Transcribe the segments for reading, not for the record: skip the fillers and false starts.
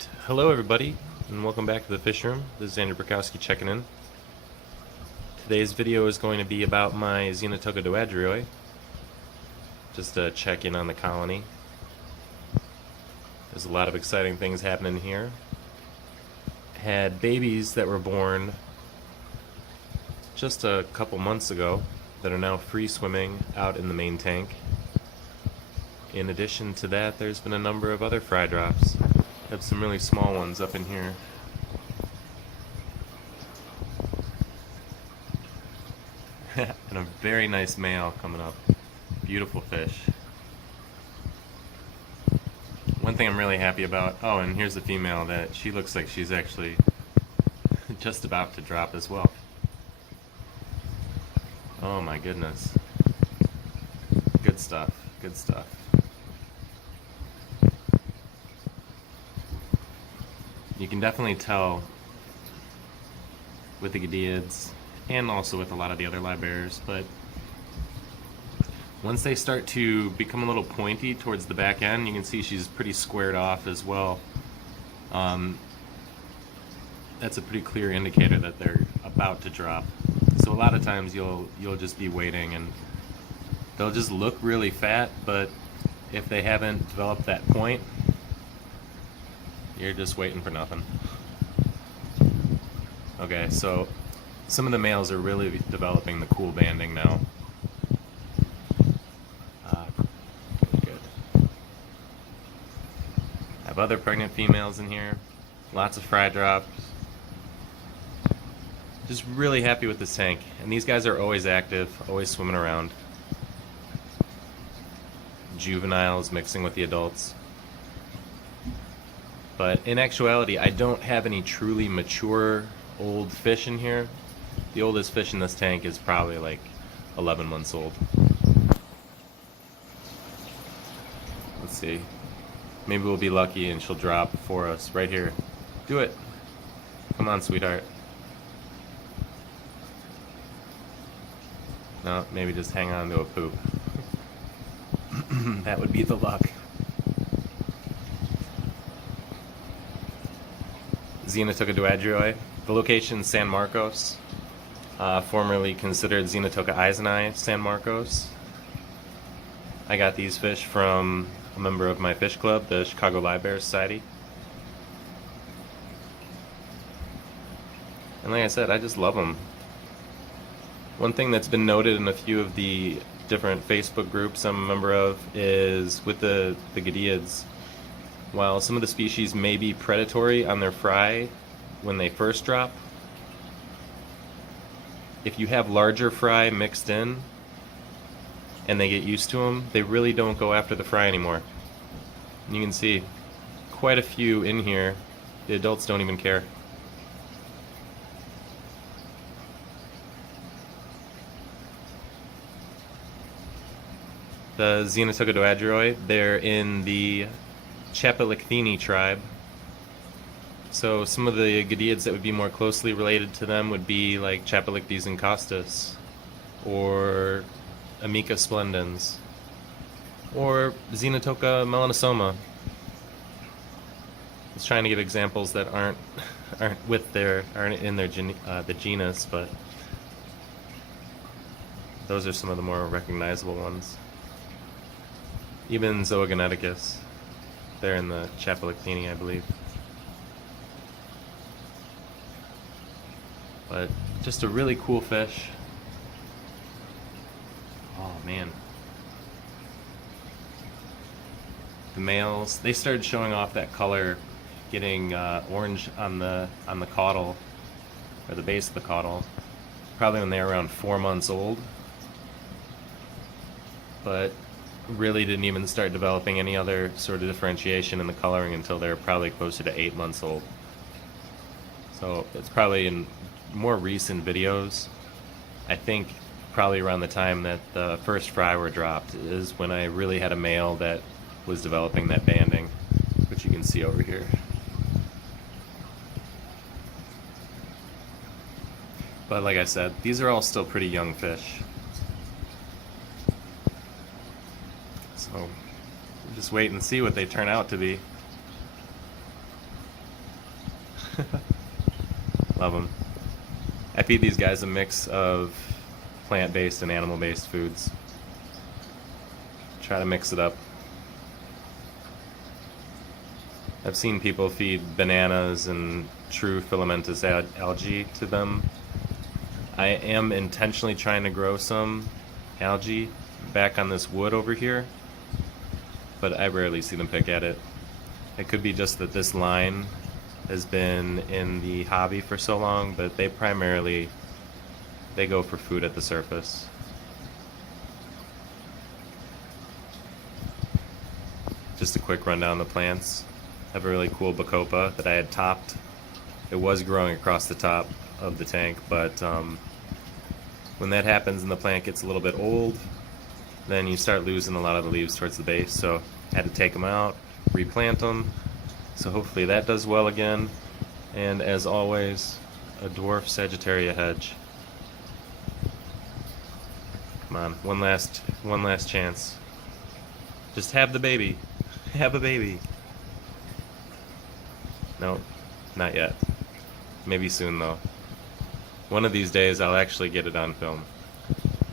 Alright, hello everybody, and welcome back to the fish room. This is Andrew Burkowski checking in. Today's video is going to be about my Xenotoca doadrioi. Just a check-in on the colony. There's a lot of exciting things happening here. Had babies that were born just a couple months ago that are now free swimming out in the main tank. In addition to that, there's been a number of other fry drops. I have some really small ones up in here. And a very nice male coming up. Beautiful fish. One thing I'm really happy about, oh, and here's the female that she looks like she's actually just about to drop as well. Oh my goodness. Good stuff, good stuff. You can definitely tell with the Goodeids and also with a lot of the other livebearers, but once they start to become a little pointy towards the back end, you can see she's pretty squared off as well. That's a pretty clear indicator that they're about to drop. So a lot of times you'll just be waiting and they'll just look really fat, but if they haven't developed that point, you're just waiting for nothing. Okay, so some of the males are really developing the cool banding now. Good. I have other pregnant females in here. Lots of fry drops. Just really happy with this tank. And these guys are always active, always swimming around. Juveniles mixing with the adults. But in actuality, I don't have any truly mature old fish in here. The oldest fish in this tank is probably like 11 months old. Let's see. Maybe we'll be lucky and she'll drop for us right here. Do it. Come on, sweetheart. No, maybe just hang on to a poop. That would be the luck. Xenotoca doadrioi. The location San Marcos, formerly considered Xenotoca doadrioi, San Marcos. I got these fish from a member of my fish club, the Chicago Livebearer Society. And like I said, I just love them. One thing that's been noted in a few of the different Facebook groups I'm a member of is with the Goodeids. While some of the species may be predatory on their fry when they first drop, if you have larger fry mixed in and they get used to them, they really don't go after the fry anymore. And you can see quite a few in here. The adults don't even care. The Xenotoca doadrioi, they're in the Splitfin tribe. So some of the Goodeids that would be more closely related to them would be like Chapelictes and Costas, or Amica splendens, or Xenotoca melanosoma. I was trying to give examples that aren't in their the genus, but those are some of the more recognizable ones. Even Zoogeneticus. They're in the Chapelictini, I believe. But just a really cool fish. Oh man. The males, they started showing off that color, getting orange on the caudal, or the base of the caudal, probably when they were around 4 months old. But really didn't even start developing any other sort of differentiation in the coloring until they're probably closer to 8 months old. So it's probably in more recent videos, I think probably around the time that the first fry were dropped is when I really had a male that was developing that banding, which you can see over here. But like I said, these are all still pretty young fish. So we'll just wait and see what they turn out to be. Love them. I feed these guys a mix of plant-based and animal-based foods. Try to mix it up. I've seen people feed bananas and true filamentous algae to them. I am intentionally trying to grow some algae back on this wood over here, but I rarely see them pick at it. It could be just that this line has been in the hobby for so long, but they go for food at the surface. Just a quick rundown of the plants. I have a really cool bacopa that I had topped. It was growing across the top of the tank, but when that happens and the plant gets a little bit old, then you start losing a lot of the leaves towards the base, so I had to take them out, replant them. So hopefully that does well again. And as always, a dwarf Sagittaria hedge. Come on, one last chance. Just have the baby. Have a baby. No, not yet. Maybe soon though. One of these days I'll actually get it on film.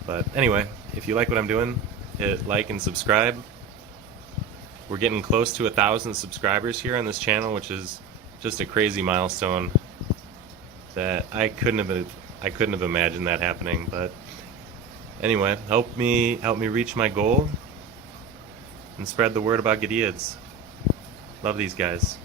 But anyway, if you like what I'm doing, hit like and subscribe. We're getting close to 1,000 subscribers here on this channel, which is just a crazy milestone that I couldn't have imagined that happening. But anyway, help me reach my goal and spread the word about Goodeids. Love these guys.